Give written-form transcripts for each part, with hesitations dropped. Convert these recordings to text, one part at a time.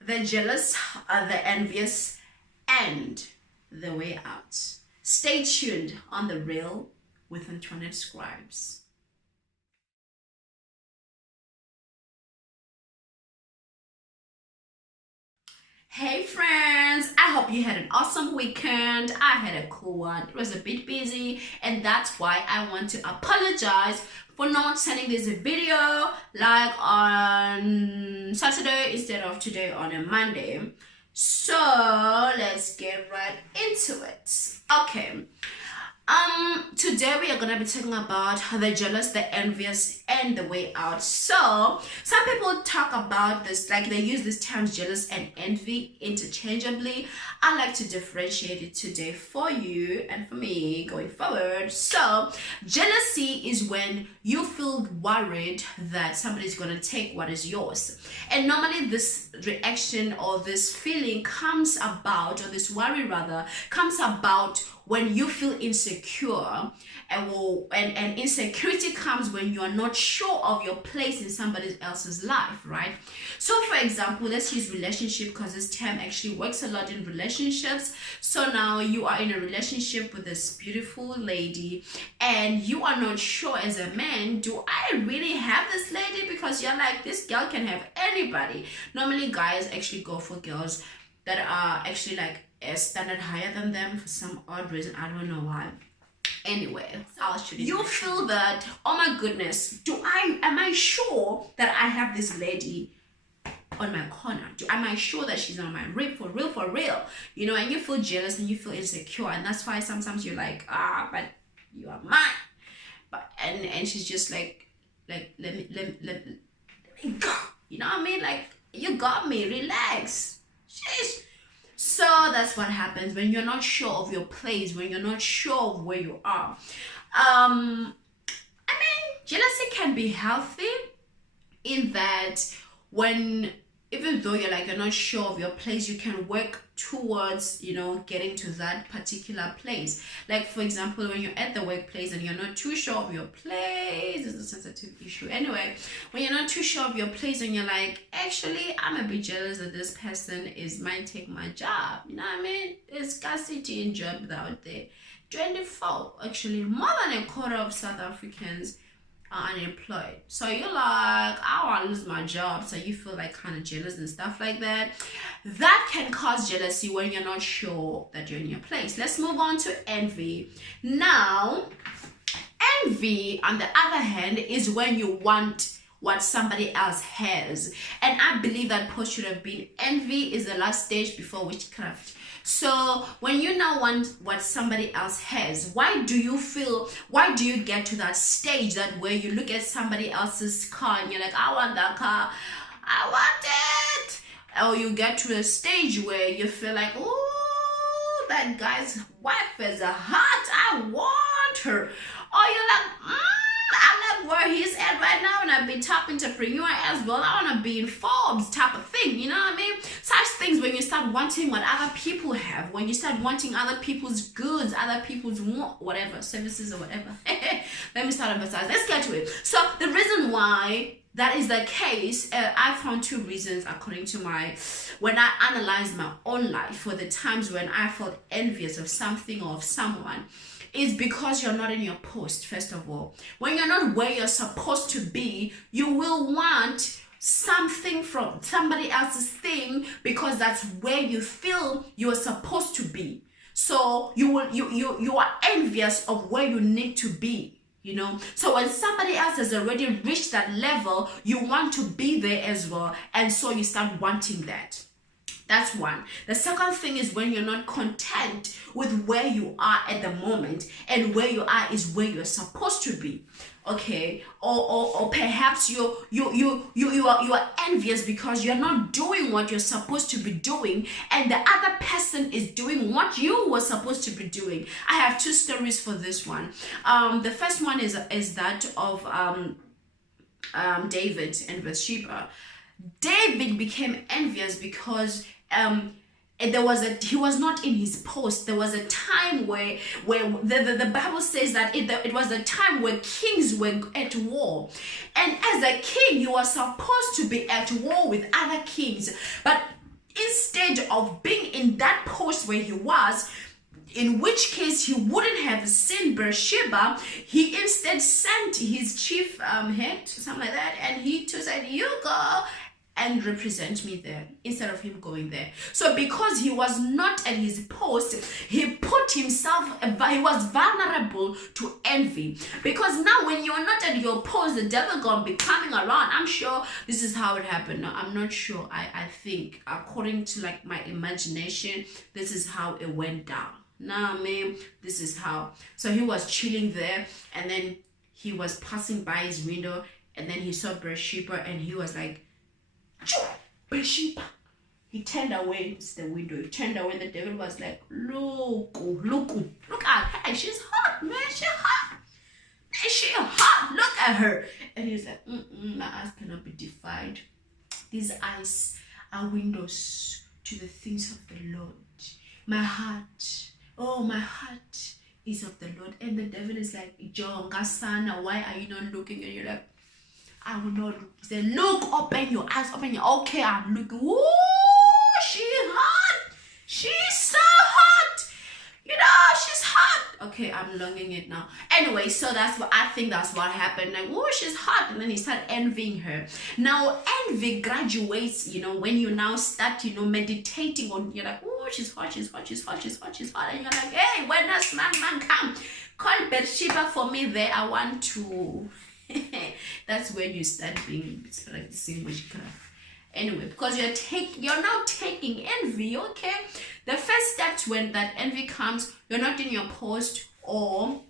the jealous, the envious, and the way out. Stay tuned on The Real with AntoinetteScribes. Hey friends, I hope you had an awesome weekend. I had a cool one. It was a bit busy, and that's why I want to apologize for not sending this video like on Saturday instead of today on a Monday. So let's get right into it. Okay. Today we are gonna be talking about the jealous, the envious, and the way out. So some people talk about this, like they use these terms jealous and envy interchangeably. I like to differentiate it today for you and for me going forward. So jealousy is when you feel worried that somebody's gonna take what is yours, and normally this reaction or this feeling comes about, or this worry rather comes about when you feel insecure, and insecurity comes when you are not sure of your place in somebody else's life, right? So for example, let's use relationship, because this term actually works a lot in relationships. So now you are in a relationship with this beautiful lady, and you are not sure as a man, do I really have this lady? Because you're like, this girl can have anybody. Normally guys actually go for girls that are actually like a standard higher than them for some odd reason. I don't know why. Anyway, I'll show you. You feel that, oh my goodness, am I sure that I have this lady on my corner? Am I sure that she's on my rib for real? You know, and you feel jealous and you feel insecure, and that's why sometimes you're like, but you are mine. But and she's just like let me go. You know what I mean? Like, you got me, relax. Sheesh. So that's what happens when you're not sure of your place, when you're not sure of where you are. I mean, jealousy can be healthy in that when, even though you're not sure of your place, you can work towards, you know, getting to that particular place. Like for example, when you're at the workplace and you're not too sure of your place, it's a sensitive issue. Anyway, when you're not too sure of your place and you're like, actually, I'm a bit jealous that this person might take my job. You know what I mean? There's scarcity in jobs out there. 24, actually, more than a quarter of South Africans are unemployed. So you're like, I want to lose my job. So you feel like kind of jealous and stuff like that. That can cause jealousy when you're not sure that you're in your place. Let's move on to envy. Now, envy, on the other hand, is when you want what somebody else has. And I believe that post should have been envy is the last stage before witchcraft. So when you now want what somebody else has, why do you get to that stage that where you look at somebody else's car and you're like, I want that car, I want it? Or you get to a stage where you feel like, oh, that guy's wife is hot, I want her. Or you're like, I like where he's at right now, and I've been top entrepreneur as well. I want to be in Forbes type of thing, you know what I mean? Such things when you start wanting what other people have, when you start wanting other people's goods, other people's whatever, services or whatever. Let me start emphasizing. Let's get to it. So the reason why that is the case, I found two reasons according to when I analyzed my own life for the times when I felt envious of something or of someone. Is because you're not in your post. First of all, when you're not where you're supposed to be, you will want something from somebody else's thing because that's where you feel you're supposed to be. So you are envious of where you need to be, you know. So when somebody else has already reached that level, you want to be there as well, and so you start wanting that. That's one. The second thing is when you're not content with where you are at the moment, and where you are is where you're supposed to be. Okay, or perhaps you are envious because you're not doing what you're supposed to be doing, and the other person is doing what you were supposed to be doing. I have two stories for this one. The first one is that of David and Bathsheba. David became envious because he was not in his post. There was a time where the Bible says that it was a time where kings were at war, and as a king he was supposed to be at war with other kings, but instead of being in that post where he was, in which case he wouldn't have seen Bathsheba, he instead sent his chief head, something like that, and he said, you go and represent me there, instead of him going there. So because he was not at his post, he put himself, he was vulnerable to envy. Because now when you're not at your post, the devil gonna be coming around. I'm sure this is how it happened. No, I'm not sure. I think according to like my imagination, this is how it went down. Nah, man, this is how. So he was chilling there, and then he was passing by his window, and then he saw Bathsheba, and he was like, Bathsheba. He turned away. It's the window. He turned away. The devil was like, look at her. Hey, she's hot, man. She's hot. She's hot. Look at her. And he's like, my eyes cannot be defied. These eyes are windows to the things of the Lord. My heart, oh, my heart is of the Lord. And the devil is like, Jonga sana, why are you not looking? And you're like, I will not look. He said, look, open your eyes, open your, okay, I'm looking. Ooh, she's hot. She's so hot. You know, she's hot. Okay, I'm longing it now. Anyway, so that's what I think that's what happened. Like, oh, she's hot. And then he started envying her. Now, envy graduates, you know, when you now start, you know, meditating on, you're like, oh, she's hot, she's hot, she's hot, she's hot, she's hot. And you're like, hey, when does man come? Call Bathsheba for me there. I want to. That's when you start being practicing witchcraft. Anyway, because you're now taking envy, okay? The first step when that envy comes, you're not in your post, or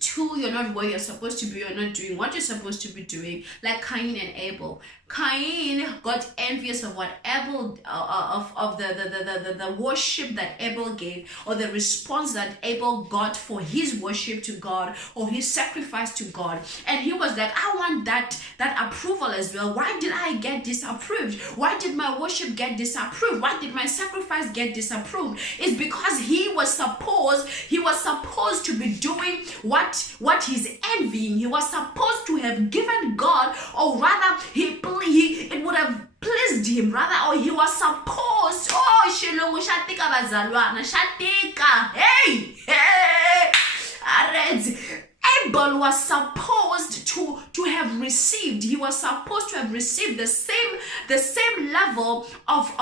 two, you're not where you're supposed to be, you're not doing what you're supposed to be doing, like Cain and Abel. Cain got envious of what Abel, of the worship that Abel gave, or the response that Abel got for his worship to God, or his sacrifice to God. And he was like, I want that approval as well. Why did I get disapproved? Why did my worship get disapproved? Why did my sacrifice get disapproved? It's because he was supposed to be doing what he's envying. He was supposed to have given God, or rather it would have pleased him, rather, or he was supposed, shilungu shatika bazalwana shatika, hey Areds. Abel was supposed to have received, he was supposed to have received the same level of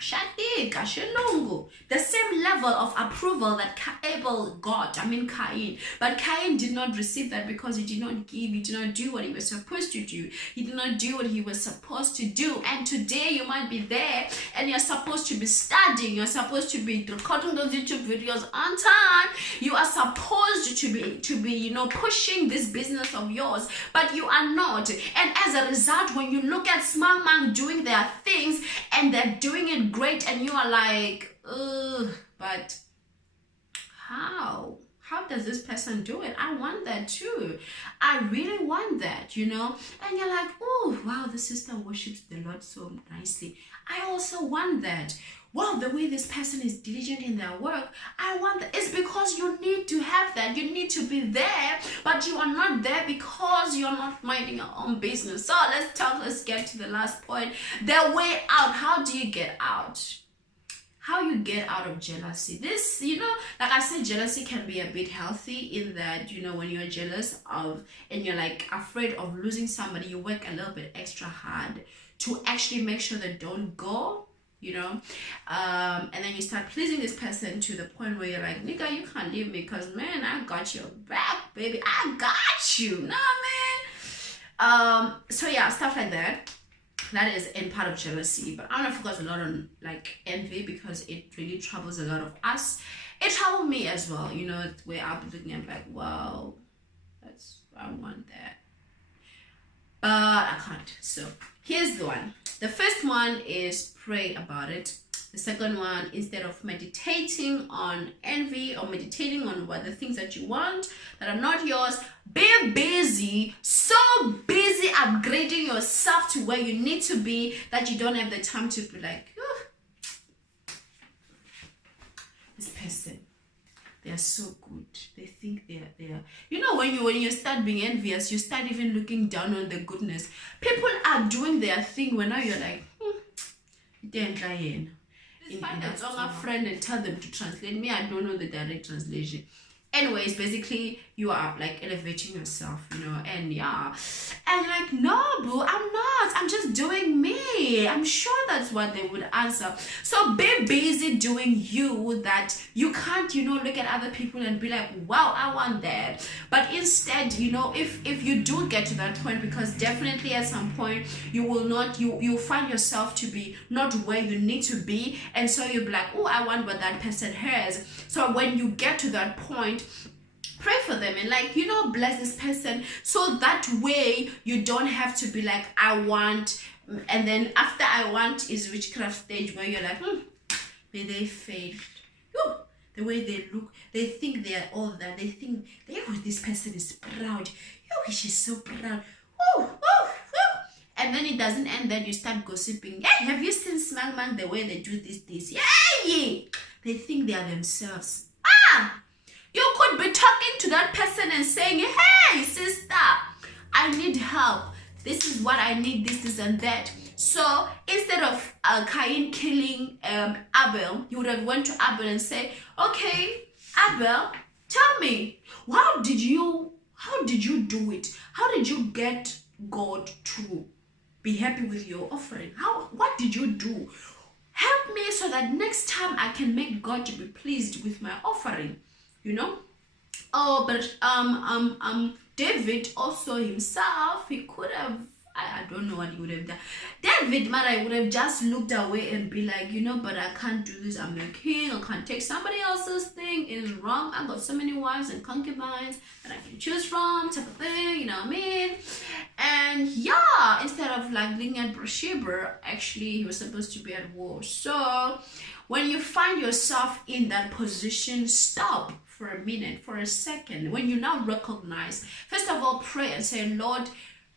shatika shilungu, the same level of approval that Abel got, Cain. But Cain did not receive that because he did not give, he did not do what he was supposed to do. He did not do what he was supposed to do. And today you might be there and you're supposed to be studying, you're supposed to be recording those YouTube videos on time, you are supposed to be you know, pushing this business of yours, but you are not. And as a result, when you look at small man doing their things and they're doing it great, and you are like, ugh, but how does this person do it? I want that too. I really want that, you know. And you're like, oh wow, the sister worships the Lord so nicely. I also want that. Wow, the way this person is diligent in their work, I want that. It's because you need to have that. You need to be there, but you are not there because you're not minding your own business. So let's get to the last point. The way out. How do you get out? How you get out of jealousy. This, you know, like I said, jealousy can be a bit healthy in that, you know, when you're jealous of and you're like afraid of losing somebody, you work a little bit extra hard to actually make sure they don't go, you know, and then you start pleasing this person to the point where you're like, nigga, you can't leave me because, man, I got your back, baby. I got you. Nah, man. So yeah, stuff like that. That is in part of jealousy, but I don't focus a lot on like envy because it really troubles a lot of us. It troubled me as well, you know, where I'll be looking at like, wow, I want that, but I can't. So here's the one. The first one is pray about it. The second one, instead of meditating on envy or meditating on what the things that you want that are not yours, be busy, so busy upgrading yourself to where you need to be that you don't have the time to be like, oh, this person, they are so good. They think they are. You know, when you start being envious, you start even looking down on the goodness. People are doing their thing when now you're like, Find a friend and tell them to translate me. I don't know the direct translation. Anyways, basically you are like elevating yourself, and yeah, and like, no boo, I'm not, I'm just doing me. I'm sure that's what they would answer. So be busy doing you, that you can't look at other people and be like, wow, I want that. But instead, if you do get to that point, because definitely at some point you will not, you'll find yourself to be not where you need to be, and so you'll be like, oh, I want what that person has. So when you get to that point, pray for them and bless this person, so that way you don't have to be like, I want, and then after I want is witchcraft stage, where you're like, may they failed. The way they look, they think they are all that. They think, this person is proud. She's so proud. And then it doesn't end. Then you start gossiping. Hey, have you seen Smang Mang, the way they do this? Yeah. They think they are themselves. You could be talking to that person and saying, hey, sister, I need help. This is what I need, this and that. So instead of Cain killing Abel, you would have went to Abel and say, okay, Abel, tell me, how did you do it? How did you get God to be happy with your offering? What did you do? Help me so that next time I can make God to be pleased with my offering. But David also himself, he could have, I don't know what he would have done. David, I would have just looked away and be like, but I can't do this. I'm the king. I can't take somebody else's thing. It is wrong. I got so many wives and concubines that I can choose from, type of thing, you know what I mean? And yeah, instead of looking at Bathsheba, actually he was supposed to be at war. So when you find yourself in that position, stop for a minute, for a second. When you now recognize, first of all, pray and say, Lord,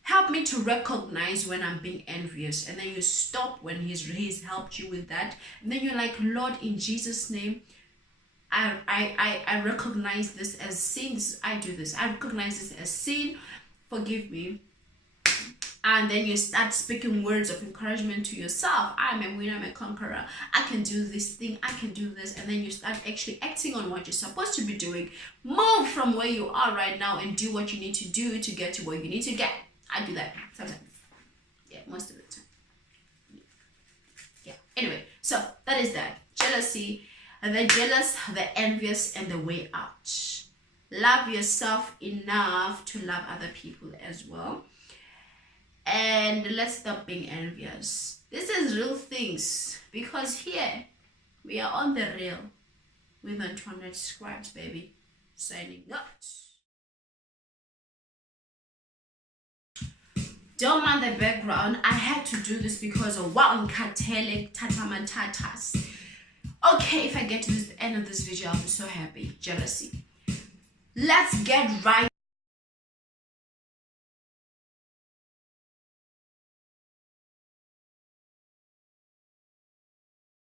help me to recognize when I'm being envious. And then you stop when he's helped you with that. And then you're like, Lord, in Jesus' name, I recognize this as sin. I do this. I recognize this as sin. Forgive me. And then you start speaking words of encouragement to yourself. I'm a winner, I'm a conqueror. I can do this thing. I can do this. And then you start actually acting on what you're supposed to be doing. Move from where you are right now and do what you need to do to get to where you need to get. I do that sometimes. Yeah, most of the time. Yeah. Anyway, so that is that. Jealousy. And the jealous, the envious, and the way out. Love yourself enough to love other people as well. And let's stop being envious. This is real things, because here we are on the real with AntoinetteScribes, baby. Signing out. Don't mind the background. I had to do this because of Katele Tatamatatas. Okay, if I get to the end of this video, I'll be so happy. Jealousy. Let's get right